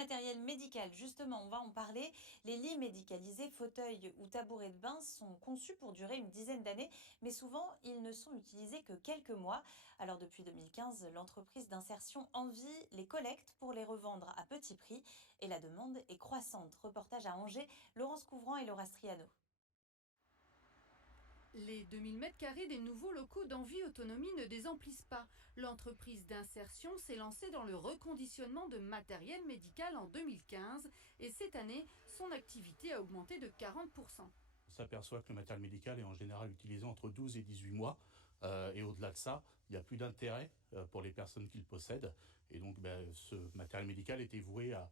matériel médical, justement, on va en parler. Les lits médicalisés, fauteuils ou tabourets de bain sont conçus pour durer une dizaine d'années, mais souvent, ils ne sont utilisés que quelques mois. Alors depuis 2015, l'entreprise d'insertion Envie les collecte pour les revendre à petit prix et la demande est croissante. Reportage à Angers, Laurence Couvrant et Laura Striano. Les 2000 m² des nouveaux locaux d'Envie Autonomie ne désemplissent pas. L'entreprise d'insertion s'est lancée dans le reconditionnement de matériel médical en 2015 et cette année, son activité a augmenté de 40%. On s'aperçoit que le matériel médical est en général utilisé entre 12 et 18 mois. Et au-delà de ça, il n'y a plus d'intérêt pour les personnes qui le possèdent. Et donc ce matériel médical était voué à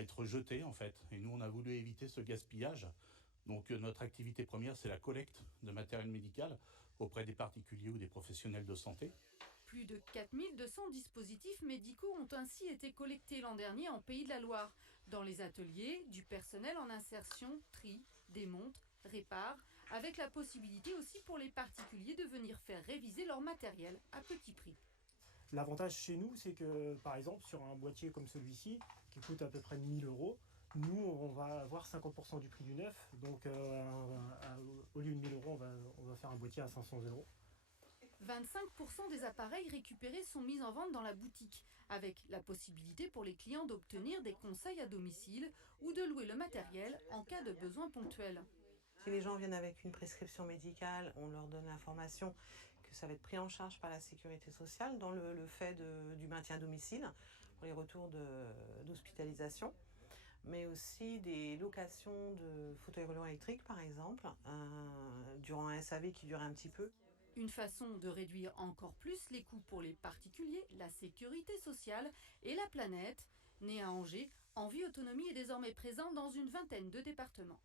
être jeté en fait. Et nous, on a voulu éviter ce gaspillage. Donc notre activité première, c'est la collecte de matériel médical auprès des particuliers ou des professionnels de santé. Plus de 4200 dispositifs médicaux ont ainsi été collectés l'an dernier en Pays de la Loire. Dans les ateliers, du personnel en insertion trie, démonte, répare, avec la possibilité aussi pour les particuliers de venir faire réviser leur matériel à petit prix. L'avantage chez nous, c'est que par exemple sur un boîtier comme celui-ci, qui coûte à peu près 1000 euros, nous on va avoir 50% du prix du neuf, donc au lieu de 1000 euros, on va faire un boîtier à 500 euros. 25% des appareils récupérés sont mis en vente dans la boutique, avec la possibilité pour les clients d'obtenir des conseils à domicile ou de louer le matériel en cas de besoin ponctuel. Si les gens viennent avec une prescription médicale, on leur donne l'information que ça va être pris en charge par la sécurité sociale dans le fait du maintien à domicile, pour les retours d'hospitalisation, mais aussi des locations de fauteuils roulants électriques par exemple, durant un SAV qui dure un petit peu. Une façon de réduire encore plus les coûts pour les particuliers, la sécurité sociale et la planète. Née à Angers, Envie Autonomie est désormais présent dans une vingtaine de départements.